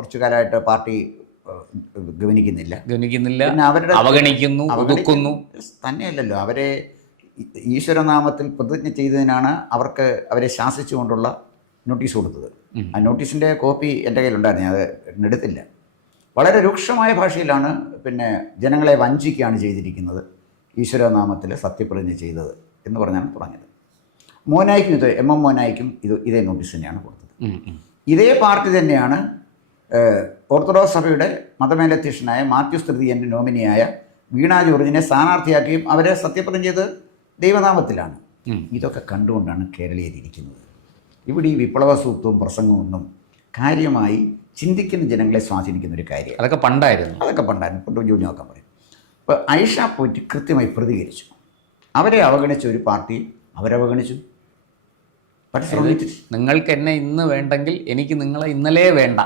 കുറച്ചു കാലമായിട്ട് പാർട്ടി ഗവനിക്കുന്നില്ല. പിന്നെ അവരുടെ അവഗണിക്കുന്നു, ഒതുക്കുന്നു. തന്നെയല്ലല്ലോ, അവരെ ഈശ്വരനാമത്തിൽ പ്രതിജ്ഞ ചെയ്തതിനാണ് അവരെ ശാസിച്ചുകൊണ്ടുള്ള നോട്ടീസ് കൊടുത്തത്. ആ നോട്ടീസിൻ്റെ കോപ്പി എൻ്റെ കയ്യിലുണ്ടായിരുന്നു, ഞാൻ അത് എടുത്തില്ല. വളരെ രൂക്ഷമായ ഭാഷയിലാണ് പിന്നെ ജനങ്ങളെ വഞ്ചിക്കുകയാണ് ചെയ്തിരിക്കുന്നത്, ഈശ്വരനാമത്തിൽ സത്യപ്രതിജ്ഞ ചെയ്തത് എന്ന് പറഞ്ഞാണ് തുടങ്ങിയത്. മോനായിക്കും എം മോനായിക്കും ഇതേ നോട്ടീസ് തന്നെയാണ് കൊടുത്തത്. ഇതേ പാർട്ടി തന്നെയാണ് ഓർത്തഡോക്സ് സഭയുടെ മതമേലധ്യക്ഷനായ മാത്യൂസ് തൃതീയൻ്റെ നോമിനിയായ വീണ ജോർജിനെ സ്ഥാനാർത്ഥിയാക്കുകയും അവരെ സത്യപ്രതിജ്ഞ ചെയ്ത് ദൈവനാമത്തിലാണ്. ഇതൊക്കെ കണ്ടുകൊണ്ടാണ് കേരളീയരിയ്ക്കുന്നത്. ഇവിടെ ഈ വിപ്ലവ സൂക്തവും പ്രസംഗവും ഒന്നും കാര്യമായി ചിന്തിക്കുന്ന ജനങ്ങളെ സ്വാധീനിക്കുന്ന ഒരു കാര്യം. അതൊക്കെ പണ്ടായിരുന്നു. പണ്ട് ജോലി നോക്കാൻ പറയും. ഇപ്പോൾ ഐഷ പോയിട്ട് കൃത്യമായി പ്രതികരിച്ചു. അവരെ അവഗണിച്ച ഒരു പാർട്ടി അവരവഗണിച്ചു. നിങ്ങൾക്ക് എന്നെ ഇന്ന് വേണ്ടെങ്കിൽ എനിക്ക് നിങ്ങളെ ഇന്നലെ വേണ്ട.